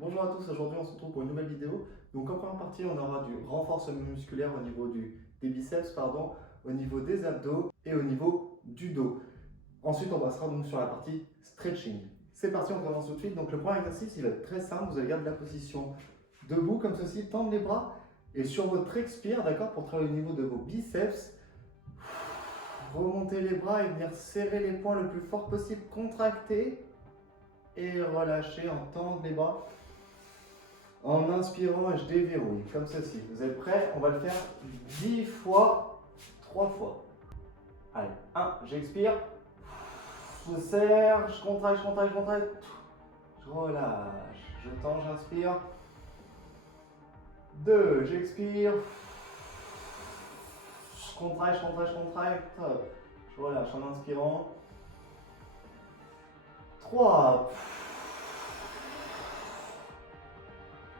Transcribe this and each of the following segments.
Bonjour à tous, aujourd'hui on se retrouve pour une nouvelle vidéo. Donc en première partie on aura du renforcement musculaire au niveau des biceps, au niveau des abdos et au niveau du dos. Ensuite on passera donc sur la partie stretching. C'est parti, on commence tout de suite. Donc le premier exercice il va être très simple, vous allez garder la position debout comme ceci, tendre les bras et sur votre expire, d'accord, pour travailler au niveau de vos biceps. Remontez les bras et venir serrer les poings le plus fort possible, contracter et relâcher en tendant les bras. En inspirant, je déverrouille, comme ceci. Vous êtes prêts? On va le faire 10 fois, 3 fois. Allez, 1, j'expire. Je serre, je contracte, je contracte, je contracte. Je relâche, je tends, j'inspire. 2, j'expire. Je contracte, je contracte, je contracte. Je relâche en inspirant. 3.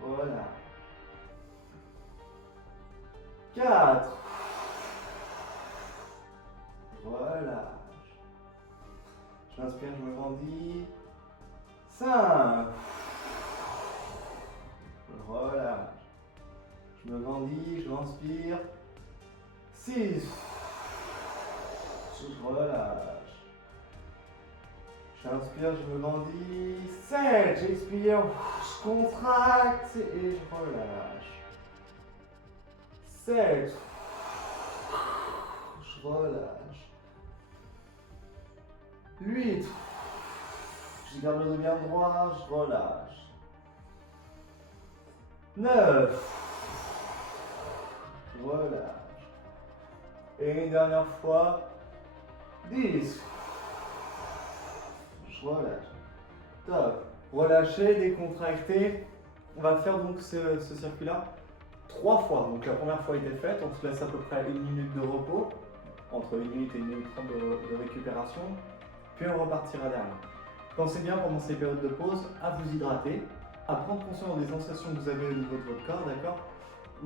Voilà. 4. Voilà. J'inspire, je me grandis. 5. Je relâche. Je me grandis, je m'inspire. 6. Je relâche. J'inspire, je me grandis. 7. J'expire. Je contracte et je relâche. 7. Je relâche. 8. Je garde le dos bien droit, je relâche. 9. Je relâche. Et une dernière fois. 10. Je relâche. Top. Relâchez, décontractez. On va faire donc ce circuit-là 3 fois. Donc la première fois était faite. On se laisse à peu près 1 minute de repos. Entre 1 minute et 1 minute 30 de récupération. Puis on repartira derrière. Pensez bien pendant ces périodes de pause à vous hydrater, à prendre conscience des sensations que vous avez au niveau de votre corps, d'accord?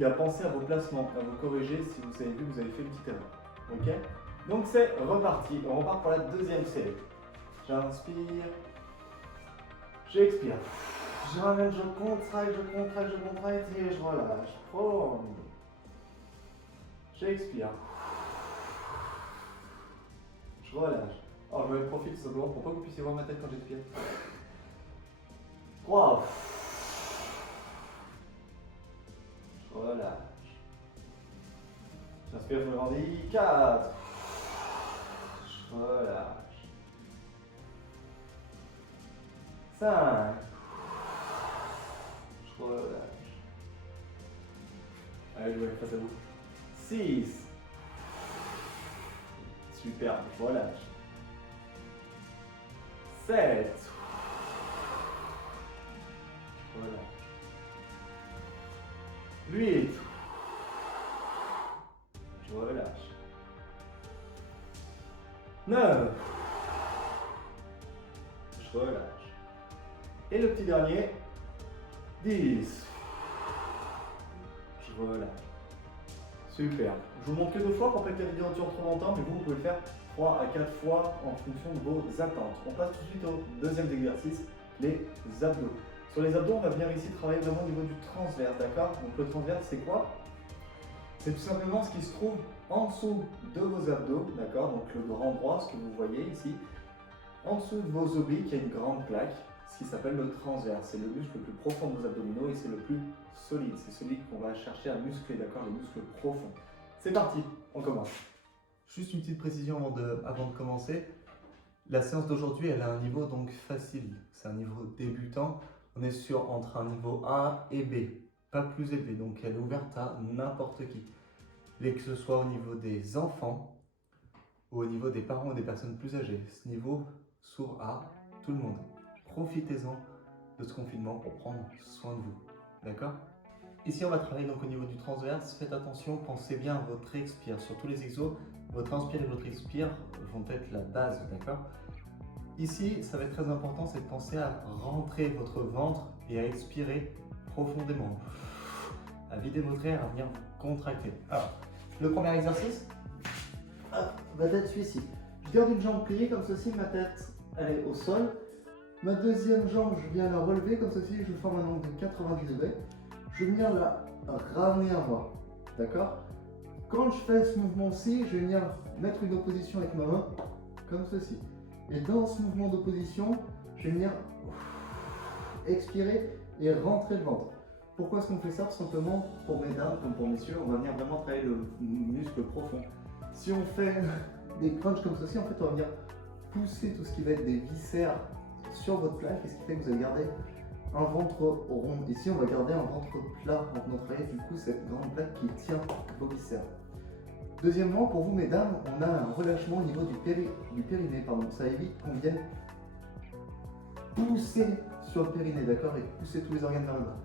Et à penser à vos placements, à vous corriger si vous avez vu que vous avez fait une petite erreur. Ok? Donc c'est reparti. On repart pour la deuxième série. J'inspire. J'expire. Je ramène, je contracte, je contracte, je contracte et je relâche. Prolonge. J'expire. Je relâche. Alors je vais profiter tout simplement pour pas que vous puissiez voir ma tête quand j'expire. 3. Je relâche. J'inspire, je me grandis. 4. Je relâche. 5. Je relâche. Allez, je vais face à vous. 6. Super, je relâche. 7. Relâche. 8. Je relâche. 9. Je relâche. Et le petit dernier. 10. Je relâche. Super. Je vous montre que 2 fois pour pas que la vidéo dure trop longtemps, mais vous pouvez le faire 3 à 4 fois en fonction de vos attentes. On passe tout de suite au deuxième exercice, les abdos. Sur les abdos, on va venir ici travailler vraiment au niveau du transverse, d'accord? Donc le transverse, c'est quoi? C'est tout simplement ce qui se trouve en dessous de vos abdos, d'accord? Donc le grand droit, ce que vous voyez ici. En dessous de vos obliques, il y a une grande plaque, ce qui s'appelle le transverse. C'est le muscle le plus profond de vos abdominaux et c'est le plus solide. C'est celui qu'on va chercher à muscler, d'accord? Le muscle profond. C'est parti, on commence. Juste une petite précision avant de commencer. La séance d'aujourd'hui, elle a un niveau donc facile. C'est un niveau débutant. On est entre un niveau A et B, pas plus élevé. Donc elle est ouverte à n'importe qui. Et que ce soit au niveau des enfants ou au niveau des parents ou des personnes plus âgées. Ce niveau s'ouvre à tout le monde. Profitez-en de ce confinement pour prendre soin de vous. D'accord? Ici, on va travailler donc au niveau du transverse. Faites attention, pensez bien à votre expire. Sur tous les exos, votre inspire et votre expire vont être la base, d'accord? Ici, ça va être très important, c'est de penser à rentrer votre ventre et à expirer profondément. À vider votre air, à venir contracter. Alors, le premier exercice va être celui-ci. Je garde une jambe pliée comme ceci, ma tête elle est au sol. Ma deuxième jambe, je viens la relever comme ceci, je forme un angle de 90 degrés. Je vais venir la ramener à moi. D'accord? Quand je fais ce mouvement-ci, je vais venir mettre une opposition avec ma main, comme ceci. Et dans ce mouvement d'opposition, je vais venir expirer et rentrer le ventre. Pourquoi est-ce qu'on fait ça? Tout simplement, pour mesdames comme pour messieurs, on va venir vraiment travailler le muscle profond. Si on fait des crunchs comme ceci, en fait, on va venir pousser tout ce qui va être des viscères sur votre plaque, et ce qui fait que vous allez garder un ventre rond. Ici, on va garder un ventre plat. Donc, on va travailler du coup cette grande plaque qui tient vos viscères. Deuxièmement, pour vous, mesdames, on a un relâchement au niveau du périnée. Pardon. Ça évite qu'on vienne pousser sur le périnée, d'accord, et pousser tous les organes vers le bas.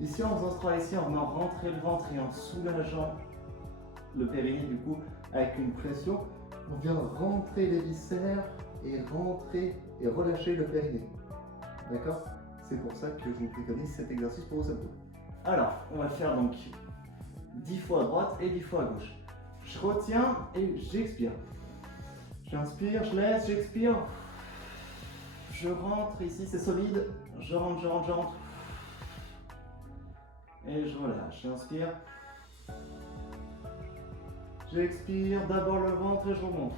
Ici, en faisant ce travail-ci, en venant rentrer le ventre et en soulageant le périnée, du coup, avec une pression, on vient rentrer les viscères et rentrer et relâcher le périnée. D'accord? C'est pour ça que je vous préconise cet exercice pour vos abdos. Alors, on va faire donc 10 fois à droite et 10 fois à gauche. Je retiens et j'expire. J'inspire, je laisse, j'expire. Je rentre, ici c'est solide. Je rentre, je rentre, je rentre. Et je relâche. J'inspire. J'expire, d'abord le ventre et je remonte.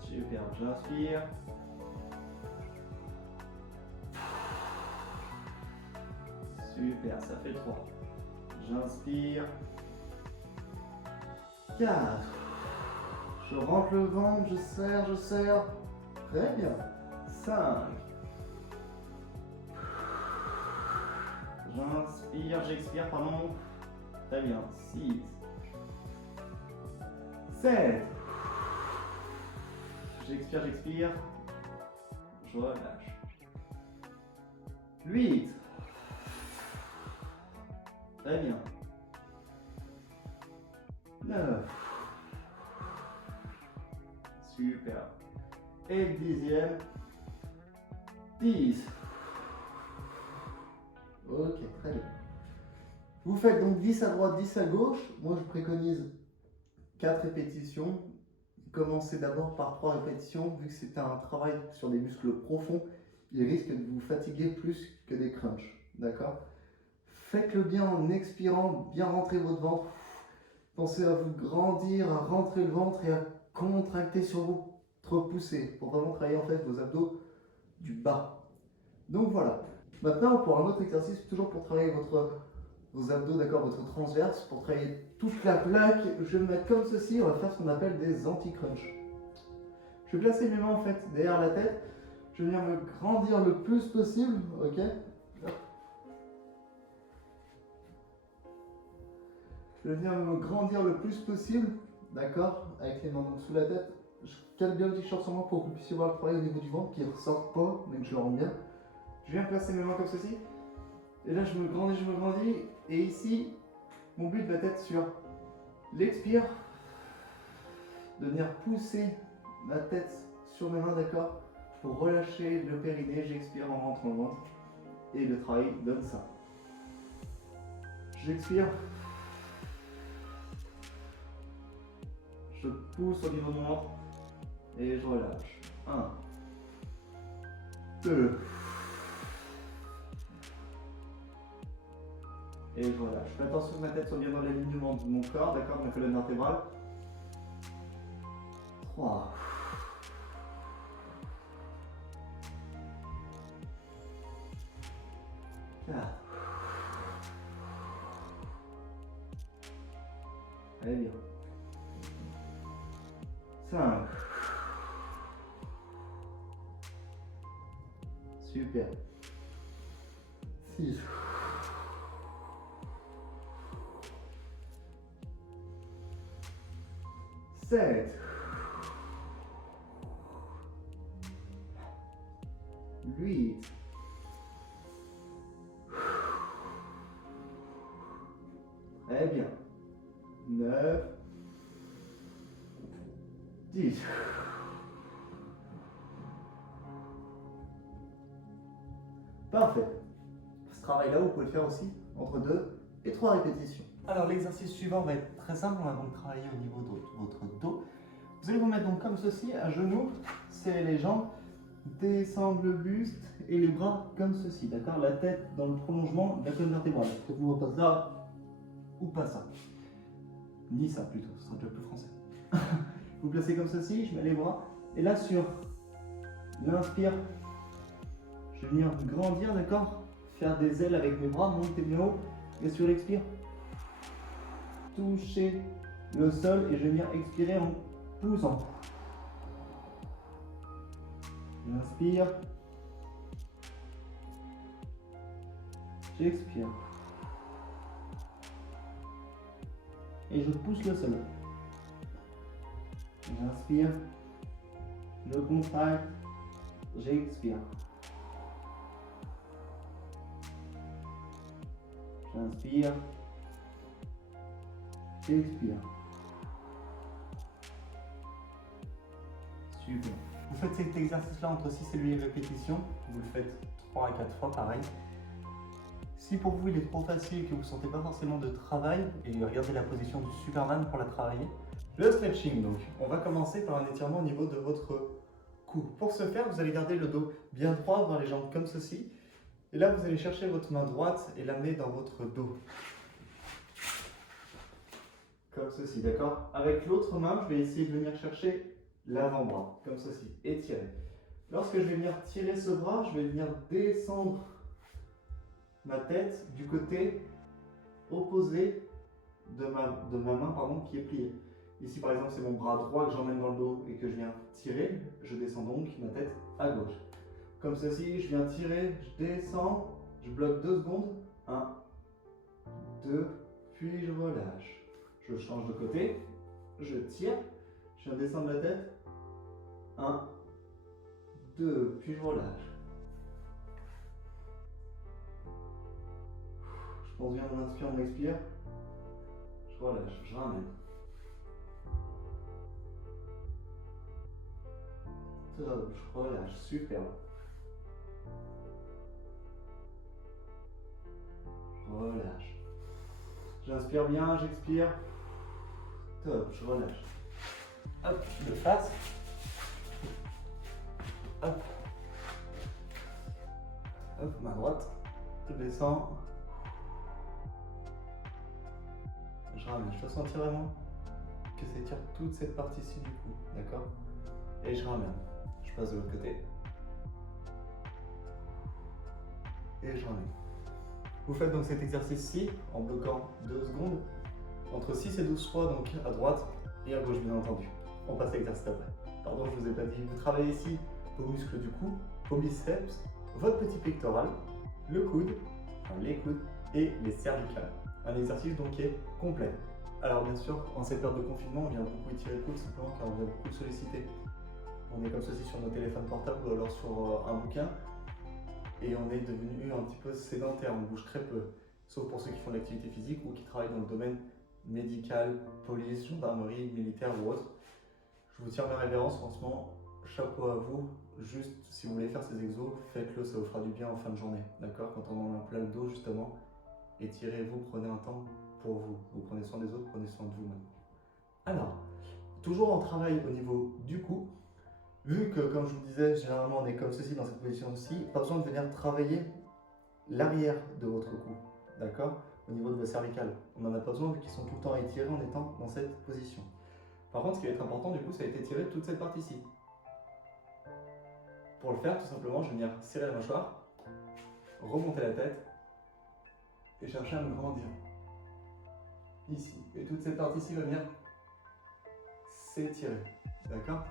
Super, j'inspire. Super, ça fait 3. J'inspire. 4. Je rentre le ventre, je serre, je serre. Très bien. 5. J'inspire, j'expire, pardon. Très bien. 6. 7. J'expire, j'expire. Je relâche. 8. Très bien. 9. Super. Et le 10e. 10. Ok, très bien. Vous faites donc 10 à droite, 10 à gauche. Moi, je préconise 4 répétitions. Commencez d'abord par 3 répétitions. Vu que c'est un travail sur des muscles profonds, il risque de vous fatiguer plus que des crunchs. D'accord? Faites-le bien en expirant, bien rentrer votre ventre. Pensez à vous grandir, à rentrer le ventre et à contracter sur votre poussée pour vraiment travailler en fait vos abdos du bas. Donc voilà. Maintenant pour un autre exercice, toujours pour travailler vos abdos, d'accord, votre transverse, pour travailler toute la plaque, je vais me mettre comme ceci, on va faire ce qu'on appelle des anti-crunch. Je vais placer mes mains en fait derrière la tête, je vais venir me grandir le plus possible, ok. Je vais venir me grandir le plus possible, d'accord, avec les mains donc sous la tête. Je cale bien le t-shirt sur moi pour que vous puissiez voir le travail au niveau du ventre qui ne ressort pas, mais que je le rends bien. Je viens placer mes mains comme ceci. Et là, je me grandis. Et ici, mon but va être sur l'expire, de venir pousser ma tête sur mes mains, d'accord, pour relâcher le périnée. J'expire en rentrant le ventre. Et le travail donne ça. J'expire. Je pousse au niveau de mon ventre et je relâche. 1, 2, et je relâche. Fais attention que ma tête soit bien dans l'alignement de mon corps, d'accord, de ma colonne vertébrale. 3, 4. Allez bien. 5. Super. 6. 7. 8. très bien. 9. 10. Parfait. Ce travail-là, vous pouvez le faire aussi entre 2 et 3 répétitions. Alors l'exercice suivant va être très simple. On va donc travailler au niveau de votre dos. Vous allez vous mettre donc comme ceci, à genoux, serrer les jambes, descendre le buste et les bras comme ceci, d'accord? La tête dans le prolongement de la colonne vertébrale. Peut-être vous repassez là ou pas ça. Ni ça plutôt, ce sera déjà plus français. Vous placez comme ceci, je mets les bras. Et là sur l'inspire, je vais venir grandir, d'accord? Faire des ailes avec mes bras, monter bien haut. Et sur l'expire, toucher le sol et je vais venir expirer en poussant. J'inspire. J'expire. Et je pousse le sol. J'inspire. Je contracte. J'expire. J'inspire. J'expire. Super. Vous faites cet exercice-là entre 6 et 8 répétitions. Vous le faites 3 à 4 fois, pareil. Si pour vous il est trop facile et que vous ne sentez pas forcément de travail, et regardez la position du Superman pour la travailler. Le stretching donc, on va commencer par un étirement au niveau de votre cou. Pour ce faire, vous allez garder le dos bien droit, avoir les jambes comme ceci. Et là, vous allez chercher votre main droite et l'amener dans votre dos. Comme ceci, d'accord? Avec l'autre main, je vais essayer de venir chercher l'avant-bras, comme ceci, et tirer. Lorsque je vais venir tirer ce bras, je vais venir descendre ma tête du côté opposé de ma main pardon, qui est pliée. Ici par exemple c'est mon bras droit que j'emmène dans le dos et que je viens tirer, je descends donc ma tête à gauche. Comme ceci, je viens tirer, je descends, je bloque 2 secondes, 1, 2, puis je relâche. Je change de côté, je tire, je viens descendre la tête, 1, 2, puis je relâche. Je pense bien, on inspire, on expire. Je relâche, je ramène. Top, je relâche, super. Je relâche. J'inspire bien, j'expire. Top, je relâche. Hop, de face. Hop. Hop, main droite. Je descends. Je ramène. Je peux sentir vraiment que ça étire toute cette partie-ci du cou. D'accord? Et je ramène. Je passe de l'autre côté. Et je ramène. Vous faites donc cet exercice-ci en bloquant 2 secondes. Entre 6 et 12 fois, donc à droite et à gauche, bien entendu. On passe à l'exercice après. Pardon, je ne vous ai pas dit. Vous travaillez ici vos muscles du cou, vos biceps, votre petit pectoral, le coude, enfin les coudes et les cervicales. Un exercice donc qui est complet. Alors bien sûr, en cette période de confinement, on vient beaucoup étirer le coude simplement car on vient beaucoup de solliciter. On est comme ceci sur nos téléphones portables ou alors sur un bouquin et on est devenu un petit peu sédentaire, on bouge très peu. Sauf pour ceux qui font de l'activité physique ou qui travaillent dans le domaine médical, police, gendarmerie, militaire ou autre. Je vous tiens mes révérences, franchement, chapeau à vous. Juste, si vous voulez faire ces exos, faites-le, ça vous fera du bien en fin de journée. D'accord? Quand on en a plein le dos, justement, étirez-vous, prenez un temps pour vous. Vous prenez soin des autres, prenez soin de vous maintenant. Alors, toujours en travail au niveau du cou, vu que, comme je vous disais, généralement on est comme ceci dans cette position-ci, pas besoin de venir travailler l'arrière de votre cou. D'accord? Au niveau de vos cervicales. On n'en a pas besoin vu qu'ils sont tout le temps étirés en étant dans cette position. Par contre, ce qui va être important, du coup, ça a été étirer toute cette partie-ci. Pour le faire, tout simplement, je vais venir serrer la mâchoire, remonter la tête et chercher à me grandir. Ici. Et toute cette partie-ci va venir s'étirer. D'accord?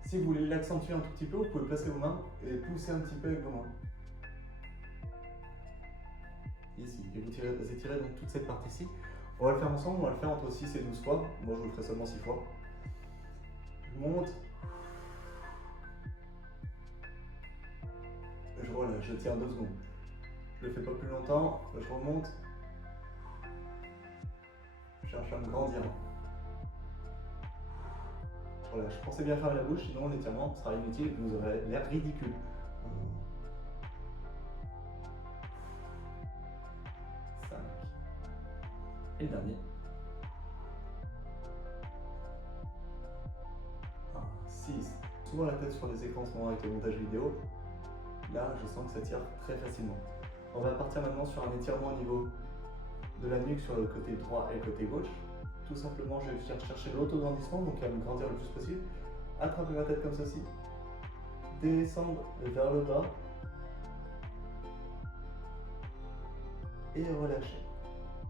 Si vous voulez l'accentuer un tout petit peu, vous pouvez placer vos mains et pousser un petit peu avec vos mains. Ici. Et vous étirez donc toute cette partie-ci. On va le faire ensemble, on va le faire entre 6 et 12 fois. Moi, je vous le ferai seulement 6 fois. Je monte. Je relâche, je tiens 2 secondes. Je le fais pas plus longtemps, je remonte. Je cherche à me grandir. Je relâche. Pensez bien fermer la bouche, sinon l'étirement sera inutile et vous aurez l'air ridicule. 5. Et le dernier. 6. Souvent la tête sur les écrans en ce moment avec le montage vidéo. Là, je sens que ça tire très facilement. On va partir maintenant sur un étirement au niveau de la nuque sur le côté droit et le côté gauche. Tout simplement, je vais venir chercher l'autograndissement, donc à me grandir le plus possible. Attraper ma tête comme ceci. Descendre vers le bas. Et relâcher.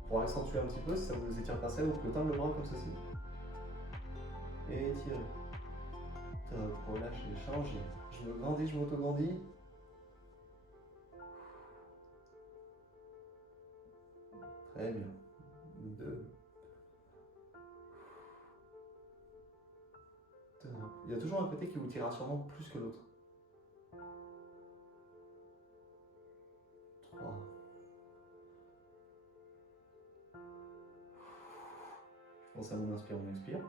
Pour accentuer un petit peu, si ça vous étire pas ça, vous pouvez tendre le bras comme ceci. Et étirer. Top, relâcher, changer. Je me grandis, je m'auto-grandis. Très bien. 2. Il y a toujours un côté qui vous tirera sûrement plus que l'autre. 3. Je pense à mon inspire, on expire.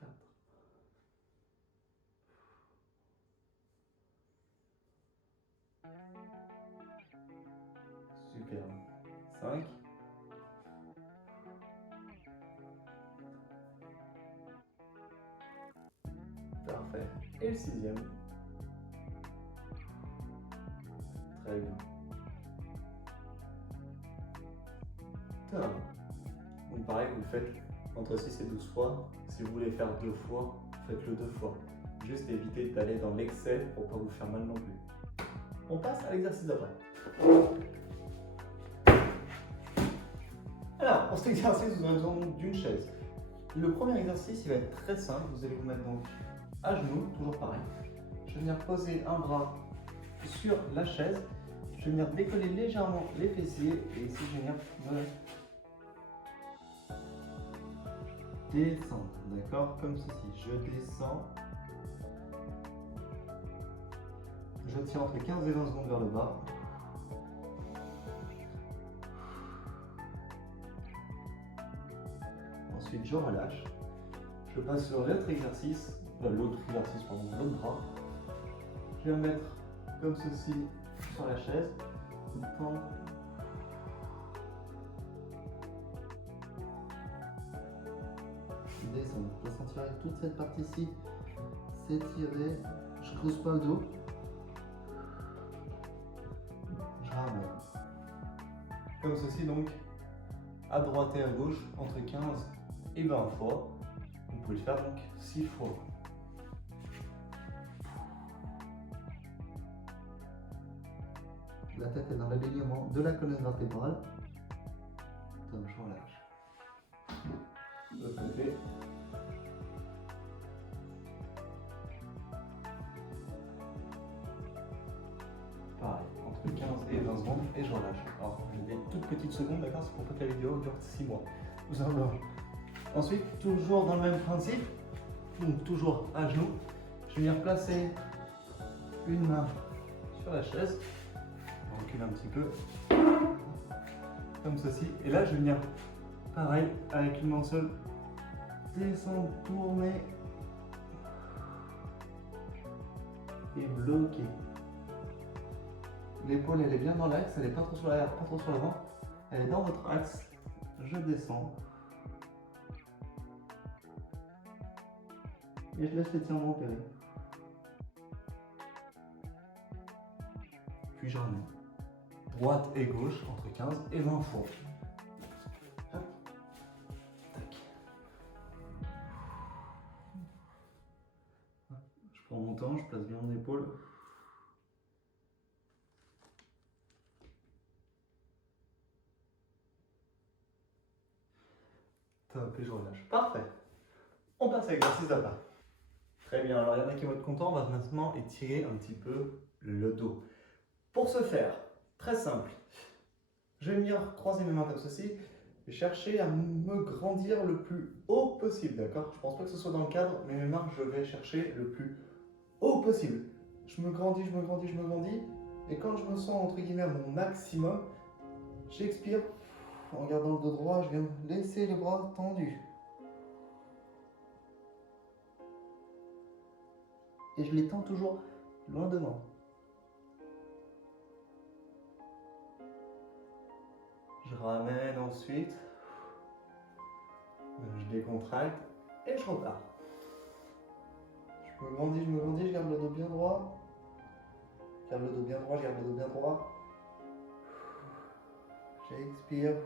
4. Super. 5. Parfait. Et le 6e. Très bien. Top. Donc pareil, vous le faites entre 6 et 12 fois. Si vous voulez faire 2 fois, faites-le 2 fois. Juste évitez d'aller dans l'excès pour ne pas vous faire mal non plus. On passe à l'exercice d'après. Alors, pour cet exercice, vous avez besoin d'une chaise. Le premier exercice, il va être très simple. Vous allez vous mettre donc à genoux, toujours pareil. Je vais venir poser un bras sur la chaise. Je vais venir décoller légèrement les fessiers et ici, je vais venir me descendre, d'accord? Comme ceci. Je descends. Je tiens entre 15 et 20 secondes vers le bas. Ensuite, je relâche. Je passe sur l'autre exercice, l'autre bras. Je vais me mettre comme ceci sur la chaise. Tendre. Descendre. Je vais sentir toute cette partie-ci s'étirer. Je creuse pas le dos. Je ramène. Comme ceci donc, à droite et à gauche, entre 15 et 20 fois. Vous pouvez le faire donc 6 fois. La tête est dans l'alignement de la colonne vertébrale. Donc je relâche. De l'autre côté. Pareil, entre 15 et 20 secondes et je relâche. Alors, j'ai des toutes petites secondes, d'accord? C'est pour pas que la vidéo dure 6 mois. Tout simplement. Ensuite, toujours dans le même principe, donc toujours à genoux, je vais venir placer une main sur la chaise. On recule un petit peu, comme ceci. Et là, je vais venir, pareil, avec une main seule, descendre, tourner et bloquer. L'épaule, elle est bien dans l'axe, elle n'est pas trop sur l'arrière, pas trop sur l'avant. Elle est dans votre axe. Je descends. Et je laisse l'étirement opérer. Puis je ramène. Droite et gauche entre 15 et 20 fois. Hop. Tac. Je prends mon temps, je place bien mon épaule. Top, et je relâche. Parfait. On passe à l'exercice d'après. Très bien, alors il y en a qui vont être contents, on va maintenant étirer un petit peu le dos. Pour ce faire, très simple, je vais venir croiser mes mains comme ceci et chercher à me grandir le plus haut possible, d'accord? Je ne pense pas que ce soit dans le cadre, mais mes mains, je vais chercher le plus haut possible. Je me grandis, je me grandis, je me grandis, et quand je me sens entre guillemets à mon maximum, j'expire en gardant le dos droit, je viens laisser les bras tendus. Et je les tends toujours loin de moi. Je ramène ensuite. Je je les contracte et je repars. Je me grandis, je garde le dos bien droit. Je garde le dos bien droit, je garde le dos bien droit. J'expire.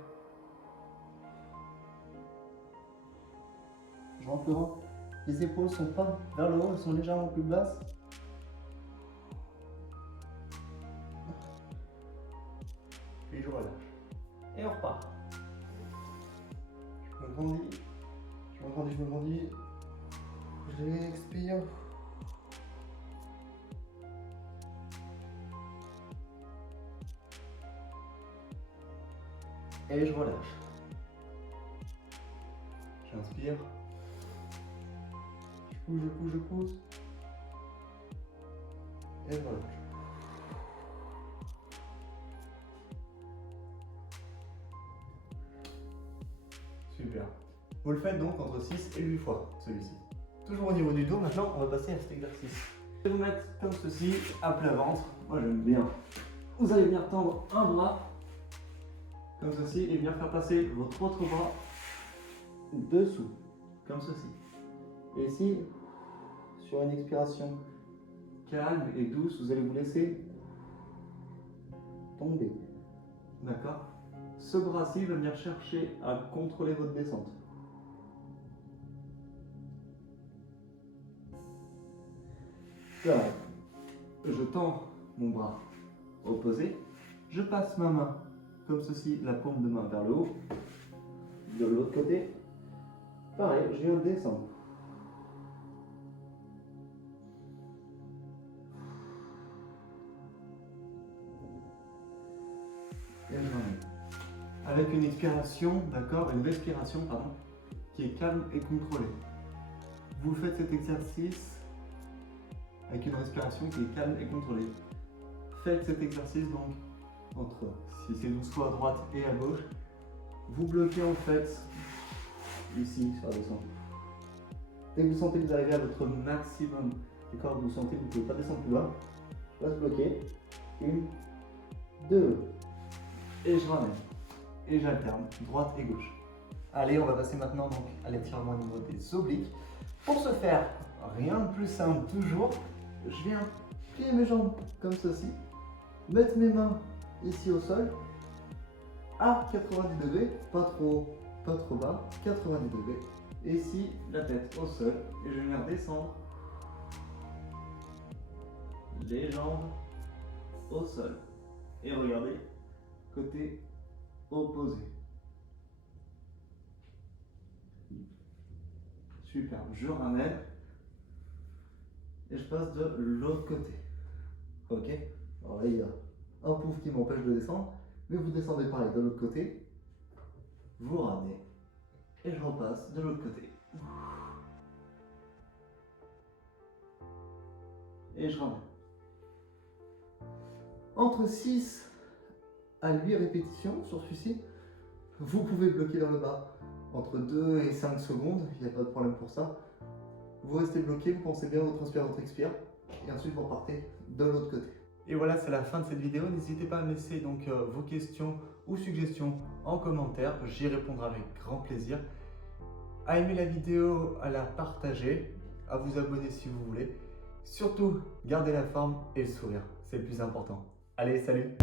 Je rentre le ventre. Les épaules sont pas vers le haut, elles sont légèrement plus basses. Puis je relâche. Et on repart. Je me grandis. Je me grandis. J'expire. Et je relâche. J'inspire. Je pousse. Et je relâche. Super. Vous le faites donc entre 6 et 8 fois, celui-ci. Toujours au niveau du dos, maintenant on va passer à cet exercice. Je vais vous mettre comme ceci, à plat ventre. Moi j'aime bien. Vous allez venir tendre un bras, comme ceci, et venir faire passer votre autre bras dessous, comme ceci. Et ici, sur une expiration calme et douce, vous allez vous laisser tomber. D'accord? Ce bras-ci va venir chercher à contrôler votre descente. Là, je tends mon bras opposé, je passe ma main comme ceci, la paume de main vers le haut. De l'autre côté, pareil, je viens descendre. Et je m'emmène. Avec une expiration, d'accord, une respiration, pardon, qui est calme et contrôlée. Vous faites cet exercice avec une respiration qui est calme et contrôlée. Faites cet exercice donc entre, si c'est 12 fois à droite et à gauche, vous bloquez en fait ici sur la descente. Dès que vous sentez que vous arrivez à votre maximum, d'accord, vous sentez que vous ne pouvez pas descendre plus bas, je passe bloquer. 1, 2, et je ramène. Et j'alterne, droite et gauche. Allez, on va passer maintenant donc à l'étirement au niveau des obliques. Pour ce faire, rien de plus simple toujours, je viens plier mes jambes comme ceci, mettre mes mains ici au sol, à 90 degrés, pas trop bas, 90 degrés. Et ici, la tête au sol, et je vais venir descendre les jambes au sol. Et regardez, côté opposé. Super, je ramène et je passe de l'autre côté. Ok? Alors là, il y a un pouf qui m'empêche de descendre, mais vous descendez pareil de l'autre côté, vous ramenez et je repasse de l'autre côté. Et je ramène. Entre 6 à 8 répétitions sur celui-ci, vous pouvez bloquer dans le bas. Entre 2 et 5 secondes, il n'y a pas de problème pour ça. Vous restez bloqué, vous pensez bien à votre inspire, votre expire, et ensuite vous repartez de l'autre côté. Et voilà, c'est la fin de cette vidéo. N'hésitez pas à me laisser donc vos questions ou suggestions en commentaire, j'y répondrai avec grand plaisir. À aimer la vidéo, à la partager, à vous abonner si vous voulez. Surtout, gardez la forme et le sourire, c'est le plus important. Allez, salut!